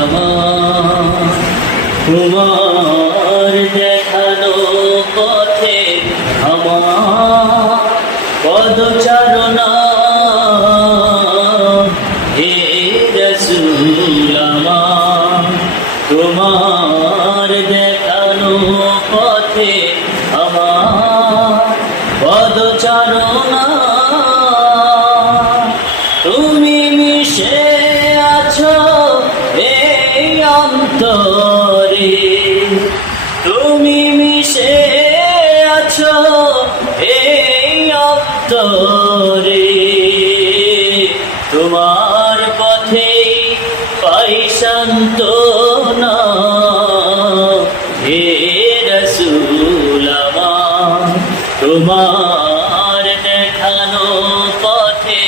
আমার তোমার দেখানো পথে আমার পদচারণা হে রাসূল আমার তোমার দেখানো পথে আমার পদচারণা তুমি মিশে আছো এই অন্তরে তুমি মিশে আছো এই অন্তরে তোমার পথে পাই সান্ত্বনা হে রাসূল আমার তোমার দেখানো পথে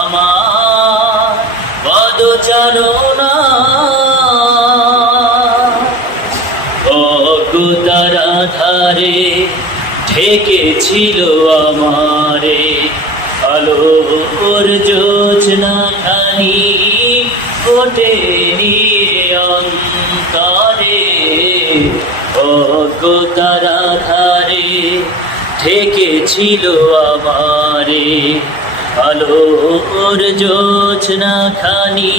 আমার পদচারণা অজ্ঞতার আধারে ঢেকেছিল আমারে আলোর জোছনা খানি ওঠেনি অন্তরে অজ্ঞতার আধারে ঢেকেছিল আমারে আলোর জোছনা খানি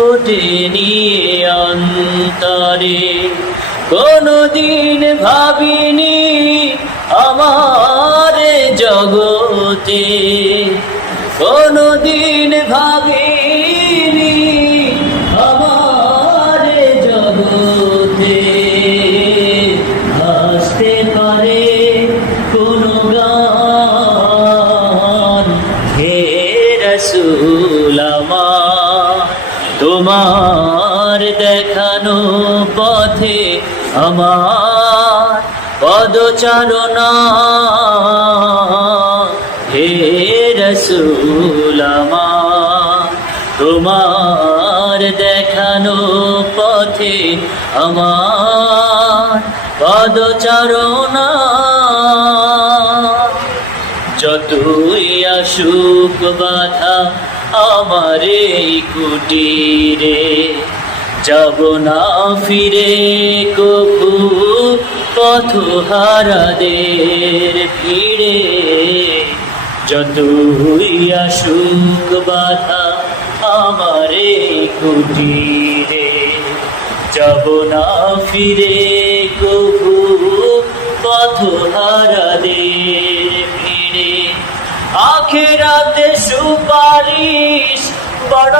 ওঠেনি অন্তরে কোনদিন ভাবিনি আমার জগতে কোনদিন ভাবিনি আমার জগতে আসতে পারে কোনো গান হে রাসূল আমার তোমার দেখানো পথে আমার পদচারণা হে রাসূল আমার তোমার দেখানো পথে আমার পদচারণা যতই আসুক বাধা আমার এই কুটিরে যাব না ফিরে কভু পথহারাদের ভিড়ে যতই আসুক বাধা আমার এই কুটিরে যাব না ফিরে কভু পথহারাদের ভিড়ে আখিরাতে সুপারিশ বড়